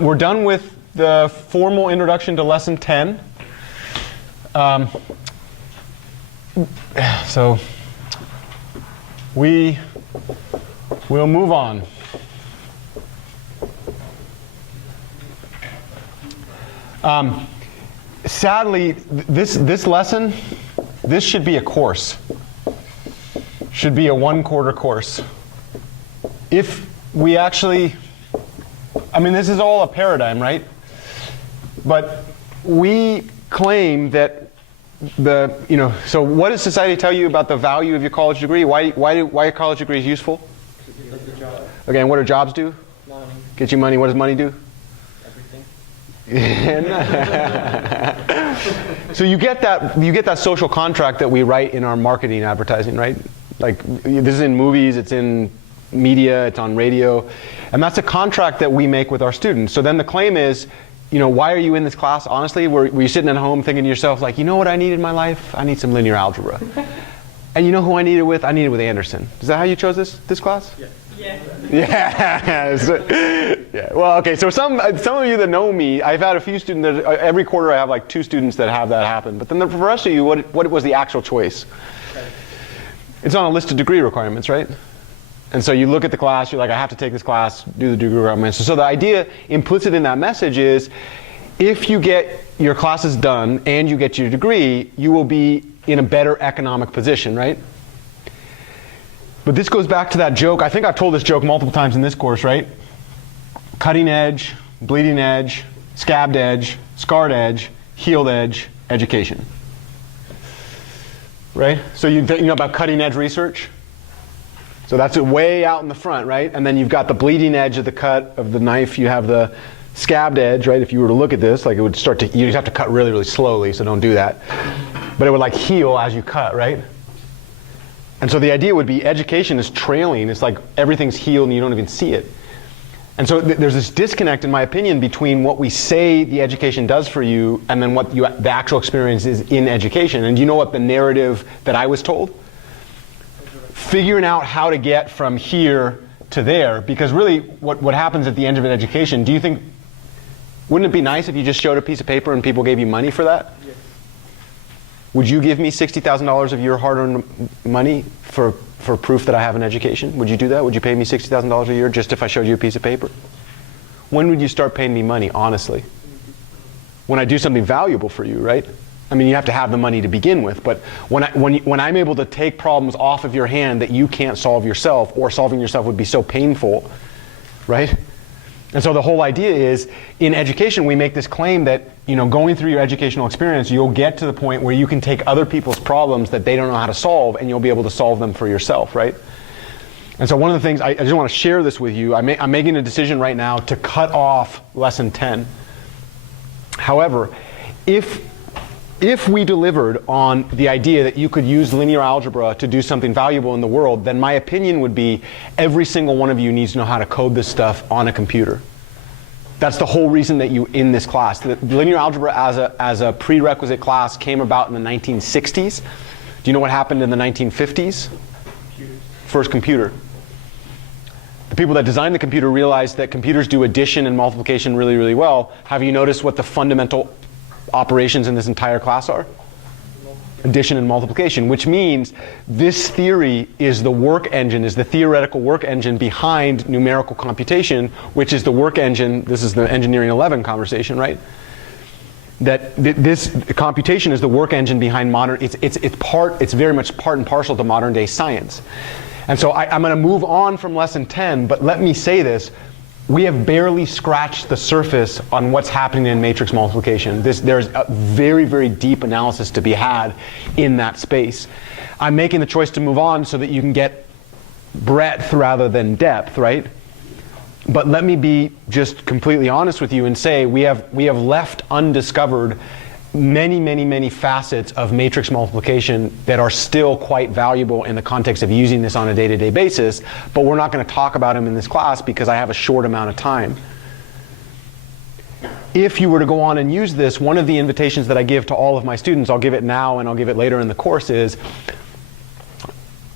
We're done with the formal introduction to lesson 10. So we'll move on. Sadly, this lesson, this should be a course. Should be a 1/4 course. If we actually, I mean, this is all a paradigm, right? But we claim that so what does society tell you about the value of your college degree? Why are college degrees useful? Okay, and what do jobs do? Money. Get you money. What does money do? Everything. So you get that social contract that we write in our marketing advertising, right? Like this is in movies, it's in media, it's on radio, and that's a contract that we make with our students. So then the claim is, why are you in this class? Honestly, were you sitting at home thinking to yourself, like, you know what I need in my life? I need some linear algebra. And you know who I need it with? I need it with Anderson. Is that how you chose this class? Yeah. Yeah. Yeah. Well, okay. So some of you that know me, I've had a few students that every quarter I have like 2 students that have that happen. But then for the rest of you, what was the actual choice? Okay. It's on a list of degree requirements, right? And so you look at the class, you're like, I have to take this class, do the degree requirements. So the idea implicit in that message is, if you get your classes done and you get your degree, you will be in a better economic position, right? But this goes back to that joke. I think I've told this joke multiple times in this course, right? Cutting edge, bleeding edge, scabbed edge, scarred edge, healed edge, education. Right? So you know about cutting edge research? So that's way out in the front, right? And then you've got the bleeding edge of the cut of the knife. You have the scabbed edge, right? If you were to look at this, like it would start to, you'd have to cut really, really slowly, so don't do that. But it would like heal as you cut, right? And so the idea would be education is trailing. It's like everything's healed and you don't even see it. And so there's this disconnect, in my opinion, between what we say the education does for you and then what the actual experience is in education. And do you know what the narrative that I was told? Figuring out how to get from here to there. Because really, what happens at the end of an education, do you think, wouldn't it be nice if you just showed a piece of paper and people gave you money for that? Yes. Would you give me $60,000 of your hard-earned money for proof that I have an education? Would you do that? Would you pay me $60,000 a year just if I showed you a piece of paper? When would you start paying me money, honestly? When I do something valuable for you, right? I mean, you have to have the money to begin with, but when I'm able to take problems off of your hand that you can't solve yourself, or solving yourself would be so painful, right? And so the whole idea is, in education, we make this claim that, going through your educational experience, you'll get to the point where you can take other people's problems that they don't know how to solve, and you'll be able to solve them for yourself, right? And so one of the things, I just want to share this with you. I'm making a decision right now to cut off lesson 10. However, if we delivered on the idea that you could use linear algebra to do something valuable in the world, then my opinion would be every single one of you needs to know how to code this stuff on a computer. That's the whole reason that you in this class. The linear algebra as a prerequisite class came about in the 1960s. Do you know what happened in the 1950s? Computers. First computer. The people that designed the computer realized that computers do addition and multiplication really, really well. Have you noticed what the fundamental operations in this entire class are? Addition and multiplication, which means this theory is the work engine, is the theoretical work engine behind numerical computation, which is the work engine. This is the Engineering 11 conversation, right? That this computation is the work engine behind modern, it's very much part and parcel to modern day science. And so I'm going to move on from lesson 10, but let me say this. We have barely scratched the surface on what's happening in matrix multiplication. There's a very, very deep analysis to be had in that space. I'm making the choice to move on so that you can get breadth rather than depth, right? But let me be just completely honest with you and say we have left undiscovered many, many, many facets of matrix multiplication that are still quite valuable in the context of using this on a day-to-day basis, but we're not going to talk about them in this class because I have a short amount of time. If you were to go on and use this, one of the invitations that I give to all of my students, I'll give it now and I'll give it later in the course, is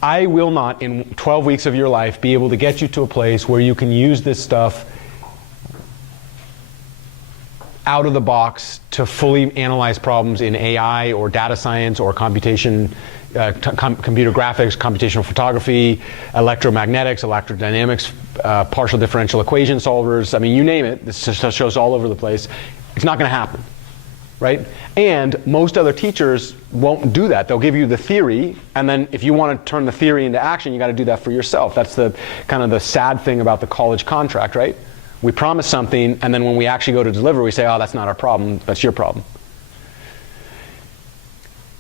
I will not, in 12 weeks of your life, be able to get you to a place where you can use this stuff out of the box to fully analyze problems in AI or data science or computation, computer graphics, computational photography, electromagnetics, electrodynamics, partial differential equation solvers. I mean, you name it. This just shows all over the place. It's not going to happen, right? And most other teachers won't do that. They'll give you the theory, and then if you want to turn the theory into action, you got to do that for yourself. That's the kind of the sad thing about the college contract, right? We promise something, and then when we actually go to deliver, we say, oh, that's not our problem, that's your problem.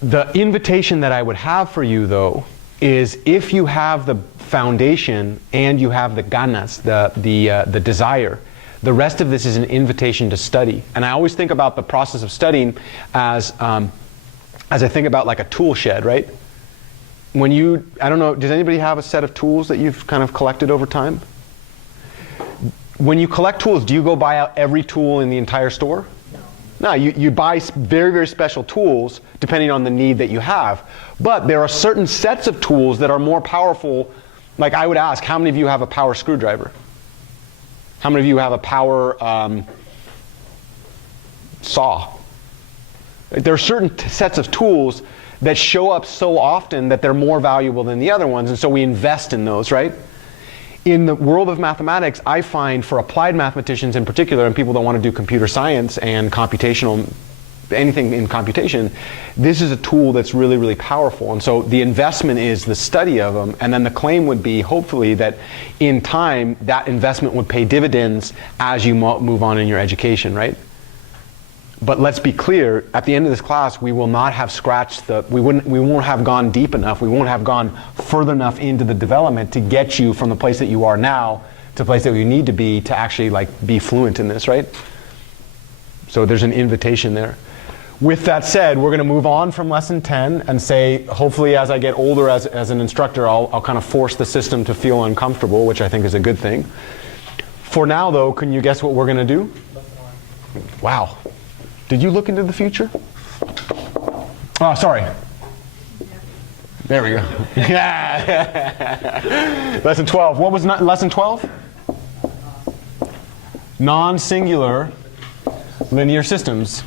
The invitation that I would have for you, though, is if you have the foundation and you have the ganas, the desire, the rest of this is an invitation to study. And I always think about the process of studying as I think about like a tool shed, right? When you, I don't know, does anybody have a set of tools that you've kind of collected over time? When you collect tools, do you go buy out every tool in the entire store? No, you buy very, very special tools depending on the need that you have. But there are certain sets of tools that are more powerful. Like I would ask, how many of you have a power screwdriver? How many of you have a power saw? There are certain sets of tools that show up so often that they're more valuable than the other ones, and so we invest in those, right? In the world of mathematics, I find for applied mathematicians in particular, and people that want to do computer science and computational, anything in computation, this is a tool that's really, really powerful. And so the investment is the study of them, and then the claim would be, hopefully, that in time, that investment would pay dividends as you move on in your education, right? But let's be clear, at the end of this class, we will not have scratched we won't have gone deep enough, we won't have gone further enough into the development to get you from the place that you are now to the place that you need to be to actually like be fluent in this, right? So there's an invitation there. With that said, we're going to move on from lesson 10 and say, hopefully as I get older as an instructor, I'll kind of force the system to feel uncomfortable, which I think is a good thing. For now, though, can you guess what we're going to do? Wow. Did you look into the future? Oh, sorry. There we go. Yeah. Lesson 12. What was lesson 12? Non-singular linear systems.